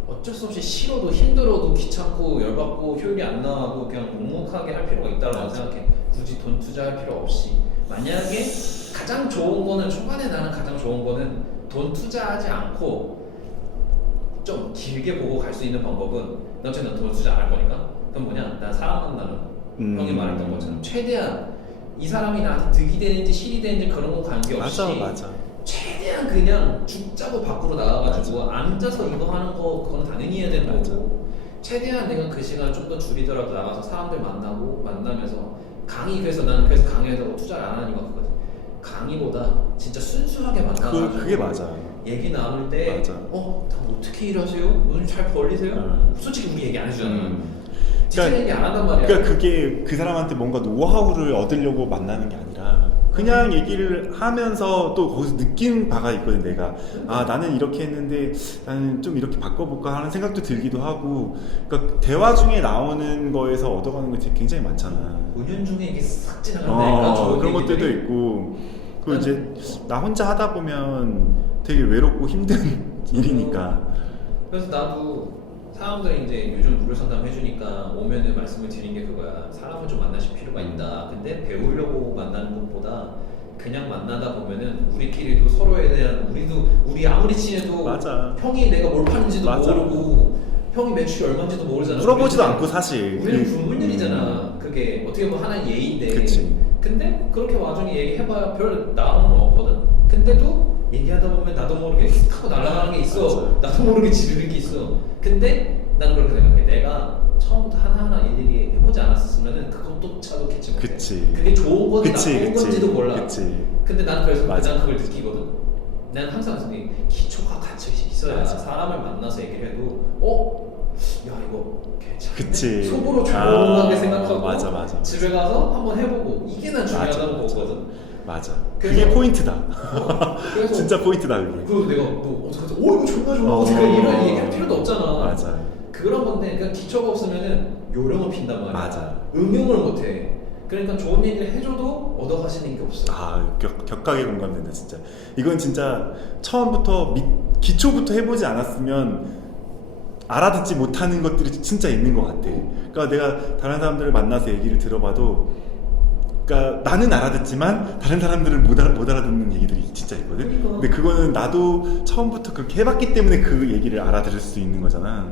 어쩔 수 없이 싫어도 힘들어도 귀찮고 열받고 효율이 안 나와도 그냥 묵묵하게 할 필요가 있다고 생각해. 굳이 돈 투자할 필요 없이. 만약에 가장 좋은 거는 초반에 나는 가장 좋은 거는 돈 투자하지 않고 좀 길게 보고 갈 수 있는 방법은 나 어차피 난 돈 투자 안 할 거니까 그럼 뭐냐 난 사람 만나는 형이 말했던 것처럼 최대한 이 사람이 나한테 득이 되는지 실이 되는지 그런 거 관계없이 맞아. 최대한 그냥 죽자고 밖으로 나가가지고 앉아서 이거 하는 거 그건 당연히 해야 되는 거고 최대한 내가 그 시간을 좀 더 줄이더라도 나가서 사람들 만나면서 강의 그래서 나는 강의에서 투자를 안 하는 이유가 그거든. 강의보다 진짜 순수하게 만나가지고 그게 맞아. 얘기 나눌 때 맞아. 다 어떻게 일하세요? 요즘 잘 벌리세요? 솔직히 우리 얘기 안 해주잖아. 진짜 얘기 안 한단 말이야. 그러니까 그게 그 사람한테 뭔가 노하우를 얻으려고 만나는 게 아니라 그냥 얘기를 하면서 또 거기서 느낀 바가 있거든. 내가 나는 이렇게 했는데 나는 좀 이렇게 바꿔볼까 하는 생각도 들기도 하고 그러니까 대화 중에 나오는 거에서 얻어가는 게 굉장히 많잖아. 은연중에 이게 싹 지나간다니까. 그런 것들도 있고 그리고 이제 나 혼자 하다 보면 되게 외롭고 힘든 일이니까 그래서 나도 사람들이 이제 요즘 무료 상담 해주니까 오면은 말씀을 드린 게 그거야. 사람을 좀 만나실 필요가 있다. 근데 배우려고 만나는 것보다 그냥 만나다 보면은 우리끼리도 서로에 대한 우리 아무리 친해도 맞아. 형이 내가 뭘 파는지도 맞아. 모르고 형이 매출이 얼마인지도 모르잖아. 물어보지도 않고 사실 우리는 불문율이잖아. 그게 어떻게 보면 하나의 예인데. 그치. 근데 그렇게 와중에 얘기해봐야 별 나오는 건 없거든. 근데도 얘기하다 보면 나도 모르게 하고 날아가는 게 있어. 맞아. 나도 모르게 지르는 게 있어. 근데 나는 그렇게 생각해. 내가 처음부터 하나하나 일일이 해보지 않았으면은 그것조차도 캐치 못해. 그치. 그게 좋은 건지 나쁜 건지도 몰라. 그치. 근데 나는 그래서 맞아. 그냥 그걸 느끼거든. 난 항상 그게 기초가 같이 있어야 맞아. 사람을 만나서 얘기를 해도 야 이거 괜찮네. 그치. 속으로 조용하게 생각하고 맞아. 집에 가서 한번 해보고 이게 난 중요하다고 맞아. 보거든. 맞아. 그래서- 그게 포인트다. 그래서 진짜 포인트다 그게. 그래서 내가 너 어떡하지? 이거 존나 좋아. 어떻게 이런 얘기할 필요도 없잖아. 맞아. 그런 건데 그러니까 기초가 없으면은 요령을 핀단 말이야. 맞아. 응용을 못해. 그러니까 좋은 얘기를 해줘도 얻어가시는 게 없어. 격하게 공감된다 진짜. 이건 진짜 처음부터 기초부터 해보지 않았으면 알아듣지 못하는 것들이 진짜 있는 것 같아. 그러니까 내가 다른 사람들을 만나서 얘기를 들어봐도, 그러니까 나는 알아듣지만 다른 사람들은 못 알아듣는 얘기들이 진짜 있거든. 그러니까. 근데 그거는 나도 처음부터 그렇게 해봤기 때문에 그 얘기를 알아들을 수 있는 거잖아.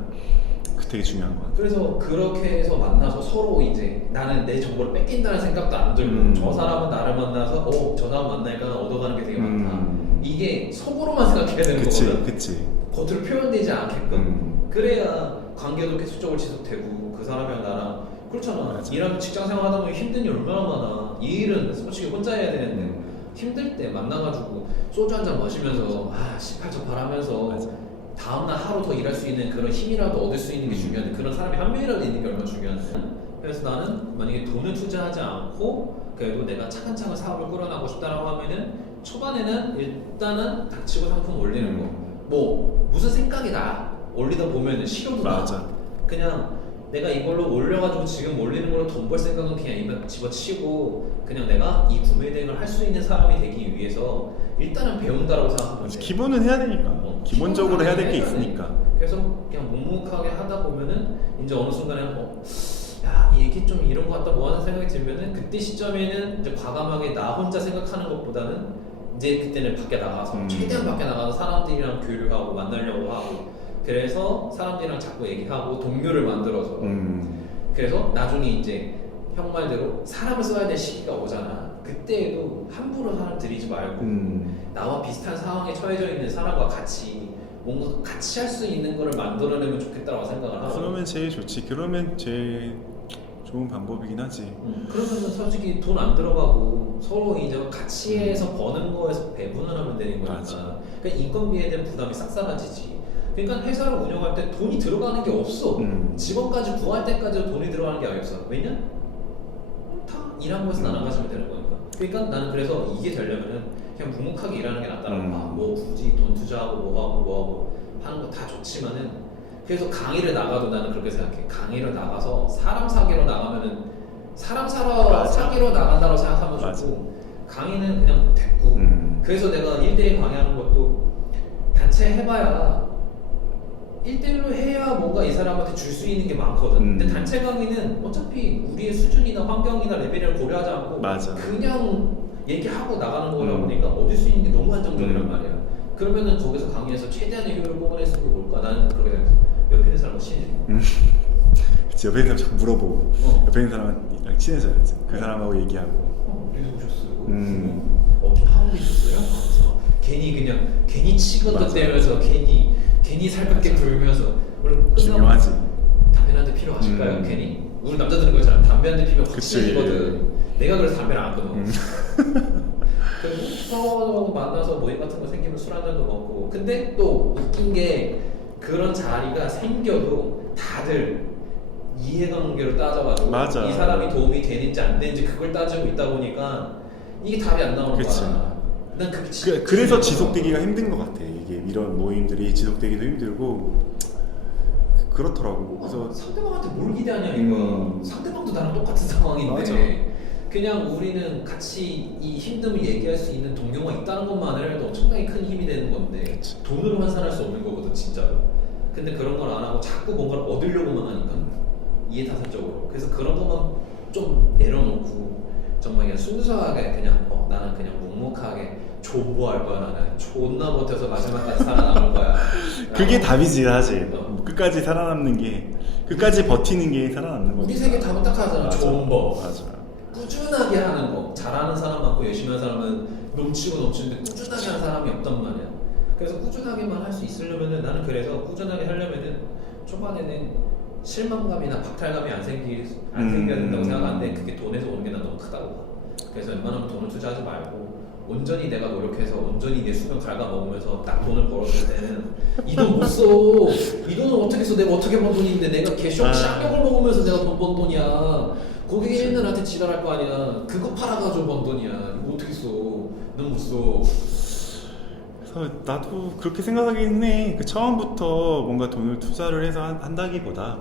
그 되게 중요한 것 같아. 그래서 그렇게 해서 만나서 서로 이제 나는 내 정보를 뺏긴다는 생각도 안 들고 저 사람은 나를 만나서 저 사람 만나니까 얻어가는 게 되게 많다. 이게 속으로만 생각해야 되는 그치, 거거든. 그치. 겉으로 표현되지 않게끔. 그래야 관계도 계속적으로 지속되고 그 사람이랑 나랑 그렇잖아. 맞아. 일하는 직장 생활 하다 보면 힘든 일 얼마나 많아. 이 일은 솔직히 혼자 해야 되는데 힘들 때 만나가지고 소주 한잔 마시면서 18점 바라면서 맞아. 다음날 하루 더 일할 수 있는 그런 힘이라도 얻을 수 있는 게 중요한데 그런 사람이 한 명이라도 있는 게 얼마나 중요한데. 그래서 나는 만약에 돈을 투자하지 않고 그래도 내가 차근차근 사업을 꾸려나가고 싶다라고 하면은 초반에는 일단은 닥치고 상품 올리는 거. 뭐 무슨 생각이 나 올리다 보면은 싫어도 나. 맞아. 그냥 내가 이걸로 올려가지고 지금 올리는 걸로 돈 벌 생각은 그냥 입에 집어치고 그냥 내가 이 구매 대행을 할 수 있는 사람이 되기 위해서 일단은 배운다라고 생각하면 돼. 기본은 해야 되니까. 기본적으로 해야 될 게 있으니까. 그래서 그냥 묵묵하게 하다 보면은 이제 어느 순간에 야, 이 얘기 좀 이런 거 같다 뭐 하는 생각이 들면은 그때 시점에는 이제 과감하게 나 혼자 생각하는 것보다는 이제 그때는 밖에 나가서 최대한 밖에 나가서 사람들이랑 교류하고 만나려고 하고 그래서 사람들이랑 자꾸 얘기하고 동료를 만들어서 그래서 나중에 이제 형 말대로 사람을 써야 될 시기가 오잖아. 그때에도 함부로 사람 들이지 말고 나와 비슷한 상황에 처해져 있는 사람과 같이 뭔가 같이 할 수 있는 거를 만들어내면 좋겠다고 생각을 하고. 그러면 제일 좋지. 그러면 제일 좋은 방법이긴 하지. 그러면 솔직히 돈 안 들어가고 서로 이제 같이 해서 버는 거에서 배분을 하면 되는 거니까. 맞아. 그러니까 인건비에 대한 부담이 싹 사라지지. 그러니까 회사를 운영할 때 돈이 들어가는 게 없어. 직원까지 구할 때까지 돈이 들어가는 게 아예 없어. 왜냐? 다 일한 거에서 나눠가시면 되는 거니까. 그러니까 나는 그래서 이게 되려면은 그냥 묵묵하게 일하는 게 낫다라고 봐. 뭐 굳이 돈 투자하고 뭐하고 하는 거 다 좋지만은 그래서 강의를 나가도 나는 그렇게 생각해. 강의를 나가서 사람 사귀러 나가면은 사람 사귀러 나간다고 생각하면 맞아. 좋고 강의는 그냥 됐고 그래서 내가 1대1 강의하는 것도 단체 해봐야 1대1로 해야 뭔가 이 사람한테 줄 수 있는 게 많거든. 근데 단체 강의는 어차피 우리의 수준이나 환경이나 레벨을 고려하지 않고 맞아. 그냥 얘기하고 나가는 거다 보니까 얻을 수 있는 게 너무 한정적이란 말이야. 그러면은 거기서 강의에서 최대한의 효율을 뽑아낼 수 있는 게 뭘까? 나는 그렇게 생각했어. 옆에 있는 사람과 친해지고. 그치, 옆에 있는 사람 자꾸 물어보고 옆에 있는 사람이랑 친해져야지. 그 사람하고 얘기하고. 어디서 오셨어요? 좀 하고 있었어요? 그래서 괜히 치근도 떼면서 괜히 살갑게 굴면서 우리 중요하지. 담배 한 대 필요하실까요? 괜히 우리 남자들은 그렇잖아. 담배 한 대 피면 그치. 확실히거든. 내가 그래서 담배를 안 끊어. 그리고 서로 만나서 모임 같은 거 생기면 술 한 잔도 먹고. 근데 또 웃긴 게 그런 자리가 생겨도 다들 이해관계로 따져가지고 맞아. 이 사람이 도움이 되는지 안 되는지 그걸 따지고 있다 보니까 이게 답이 안 나오는 그치. 거야. 난 그게 진짜 그래서 중요하더라. 지속되기가 힘든 것 같아. 이게 이런 모임들이 지속되기도 힘들고 그렇더라고. 그래서 상대방한테 뭘 기대하냐 이거. 상대방도 나랑 똑같은 상황인데 맞아. 그냥 우리는 같이 이 힘듦을 얘기할 수 있는 동료가 있다는 것만으로도 엄청나게 큰 힘이 되는 건데 그치. 돈으로 환산할 수 없는 거거든 진짜로. 근데 그런 걸 안 하고 자꾸 뭔가를 얻으려고만 하니까 이해타산적으로. 그래서 그런 것만 좀 내려놓고 정말 그냥 순수하게 그냥 나는 그냥 묵묵하게 존버할 거야. 나는 존나 버텨서 마지막까지 살아남을 거야. 그게 답이지 사실. 어. 끝까지 살아남는 게, 끝까지 버티는 게 살아남는 거지. 우리 세계 답은 딱 하잖아. 존버. 맞아. 꾸준하게 하는 거. 잘하는 사람 많고 열심히 하는 사람은 넘치고 넘치는데 꾸준하게 하는 사람이 없단 말이야. 그래서 꾸준하게만 할 수 있으려면은 나는 그래서 꾸준하게 하려면은 초반에는 실망감이나 박탈감이 안 생겨야 된다고 생각하는데 그게 돈에서 오는 게 난 너무 크다고 봐. 그래서 웬만하면 돈을 투자하지 말고 온전히 내가 노력해서 온전히 내 수면 갉아먹으면서 딱 돈을 벌었을 때는 이 돈 못 써. 이 돈을 어떻게 써? 내가 어떻게 번 돈인데 내가 개쇼 쌍욕을 먹으면서 내가 돈 번 돈이야. 고객인들한테 지랄할 거 아니야. 그거 팔아가지고 번 돈이야. 이거 어떻게 써? 너무 무서워. 그래서 나도 그렇게 생각하긴 해. 그 처음부터 뭔가 돈을 투자를 해서 한다기보다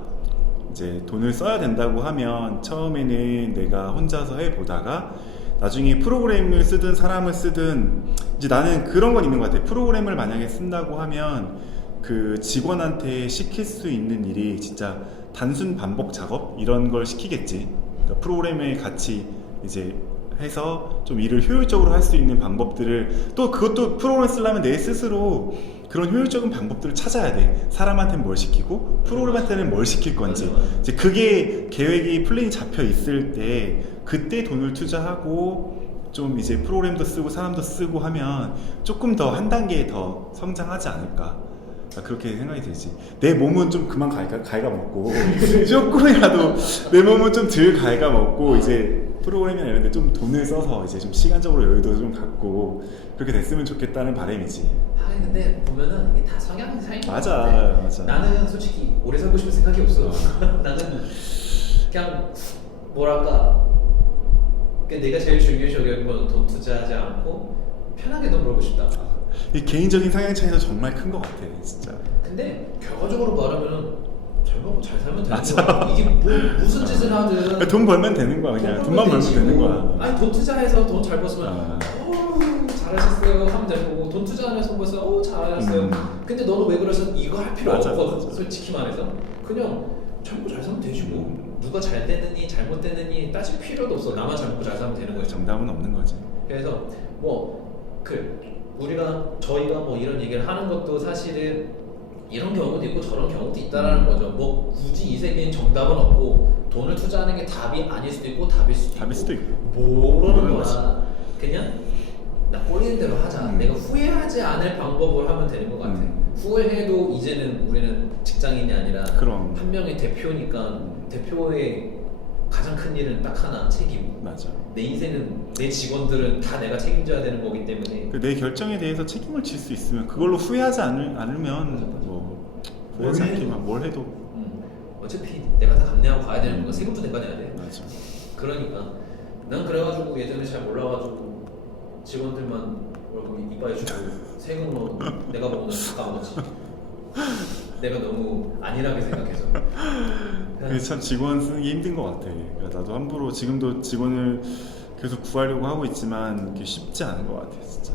이제 돈을 써야 된다고 하면 처음에는 내가 혼자서 해보다가 나중에 프로그램을 쓰든 사람을 쓰든 이제 나는 그런 건 있는 것 같아. 프로그램을 만약에 쓴다고 하면 그 직원한테 시킬 수 있는 일이 진짜 단순 반복 작업 이런 걸 시키겠지. 그러니까 프로그램에 같이 이제 해서 좀 일을 효율적으로 할 수 있는 방법들을 또 그것도 프로그램 쓰려면 내 스스로 그런 효율적인 방법들을 찾아야 돼. 사람한테는 뭘 시키고 프로그램한테는 뭘 시킬 건지 이제 그게 계획이 플랜이 잡혀 있을 때 그때 돈을 투자하고 좀 이제 프로그램도 쓰고 사람도 쓰고 하면 조금 더 한 단계 더 성장하지 않을까. 그렇게 생각이 들지. 내 몸은 좀 그만 갉아먹고 조금이라도 내 몸은 좀 덜 갉아먹고 이제 프로그램이나 이런 데 좀 돈을 써서 이제 좀 시간적으로 여유도 좀 갖고 그렇게 됐으면 좋겠다는 바람이지. 하긴 근데 보면은 이게 다 성향 차이인 것 맞아, 같아. 맞아. 나는 솔직히 오래 살고 싶은 생각이 없어. 나는 그냥 뭐랄까 내가 제일 중요시 여기는 건 돈 투자하지 않고 편하게 돈 벌고 싶다. 이 개인적인 성향 차이도 정말 큰 것 같아, 진짜. 근데 결과적으로 말하면은 잘 먹고 잘 살면 되는 거야. 이게 뭐 무슨 짓을 하든 돈 벌면 되는 거야, 그냥. 돈만 벌면 되는 거야. 아니 돈 투자해서 돈 잘 벌었으면 잘하셨어요 하면 되는 거고, 돈 투자하면서 돈 벌었어요 잘하셨어요. 근데 너는 왜 그래서 이거 할 필요 맞아, 없거든. 맞아. 솔직히 말해서 그냥 잘 먹고 잘 살면 되지 뭐. 누가 잘 됐느니 잘못 됐느니 따질 필요도 없어. 나만 잘 먹고 잘 살면 되는 거지. 정답은 없는 거지. 그래서 뭐 저희가 뭐 이런 얘기를 하는 것도 사실은 이런 경우도 있고 저런 경우도 있다라는 거죠. 뭐 굳이 이 세계엔 정답은 없고 돈을 투자하는 게 답이 아닐 수도 있고 답일 수도 있고 모르는 거야. 그냥 나 꼴리는 대로 하자. 내가 후회하지 않을 방법을 하면 되는 것 같아. 후회해도 이제는 우리는 직장인이 아니라 그럼. 한 명의 대표니까 대표의 가장 큰 일은 딱 하나, 책임. 맞아. 내 인생은 내 직원들은 다 내가 책임져야 되는 거기 때문에 내 결정에 대해서 책임을 질 수 있으면 그걸로 후회하지 않으면 뭐 후회하지 않기만 뭘 해도 어차피 내가 다 감내하고 가야 되는 거니까 세금도 내가 내야 돼. 맞아. 그러니까 난 그래가지고 예전에 잘 몰라가지고 직원들만 월급 이빠해주고 세금으로 내가 먹는 다 까먹었지. 내가 너무 안일하게 생각해서. 그게 참 직원 쓰는 게 힘든 것 같아. 그러니까 나도 함부로 지금도 직원을 계속 구하려고 하고 있지만 그게 쉽지 않은 것 같아, 진짜.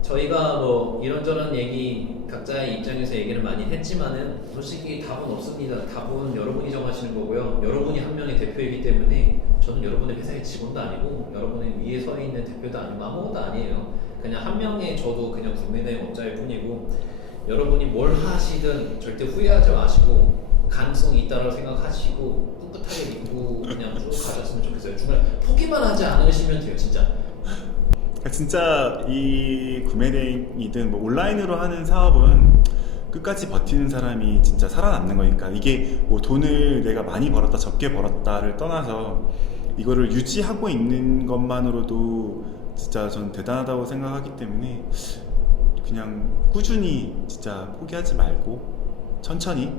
저희가 뭐 이런저런 얘기 각자의 입장에서 얘기를 많이 했지만은 솔직히 답은 없습니다. 답은 여러분이 정하시는 거고요. 여러분이 한 명의 대표이기 때문에 저는 여러분의 회사의 직원도 아니고 여러분의 위에 서 있는 대표도 아니고 아무것도 아니에요. 그냥 한 명의 저도 그냥 국민의 업자일 뿐이고, 여러분이 뭘 하시든 절대 후회하지 마시고 가능성이 있다고 생각하시고 꿋꿋하게 믿고 그냥 쭉 가셨으면 좋겠어요. 중간에 포기만 하지 않으시면 돼요, 진짜. 진짜 이 구매대행이든 뭐 온라인으로 하는 사업은 끝까지 버티는 사람이 진짜 살아남는 거니까. 이게 뭐 돈을 내가 많이 벌었다 적게 벌었다를 떠나서 이거를 유지하고 있는 것만으로도 진짜 전 대단하다고 생각하기 때문에 그냥 꾸준히 진짜 포기하지 말고 천천히,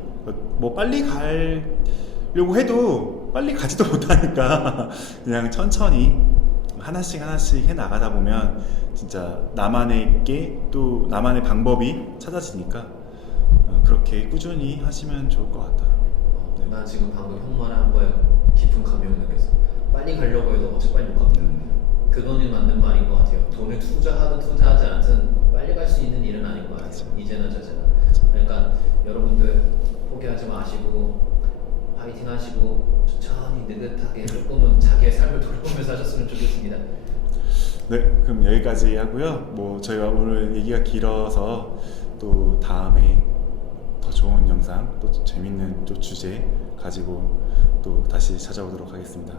뭐 빨리 가려고 해도 빨리 가지도 못하니까 그냥 천천히 하나씩 해 나가다 보면 진짜 나만의 게 또 나만의 방법이 찾아지니까 그렇게 꾸준히 하시면 좋을 것 같아요. 네. 나 지금 방금 형 말에 한 거에 깊은 감명을 느꼈어. 빨리 가려고 해도 어차피 빨리 못 갑니다. 그거는 맞는 말인 것 같아요. 돈을 투자하든 투자하지 않든 빨리 갈 수 있는 일은 아닌 것 같아요. 맞아. 이제나 저제나. 그러니까 여러분들 포기하지 마시고 파이팅 하시고 천천히 느긋하게 조금은 자기의 삶을 돌아보면서 하셨으면 좋겠습니다. 네, 그럼 여기까지 하고요. 뭐 저희가 오늘 얘기가 길어서 또 다음에 더 좋은 영상, 또 재밌는 또 주제 가지고 또 다시 찾아오도록 하겠습니다.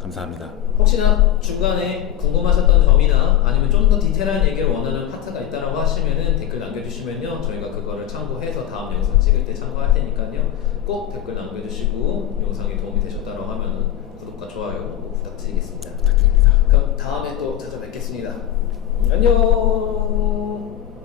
감사합니다. 혹시나 중간에 궁금하셨던 점이나 아니면 좀 더 디테일한 얘기를 원하는 파트가 있다고 하시면은 댓글 남겨주시면요, 저희가 그거를 참고해서 다음 영상 찍을 때 참고할 테니까요, 꼭 댓글 남겨주시고 영상이 도움이 되셨다고 하면은 구독과 좋아요 꼭 부탁드리겠습니다. 부탁드립니다. 그럼 다음에 또 찾아뵙겠습니다. 안녕.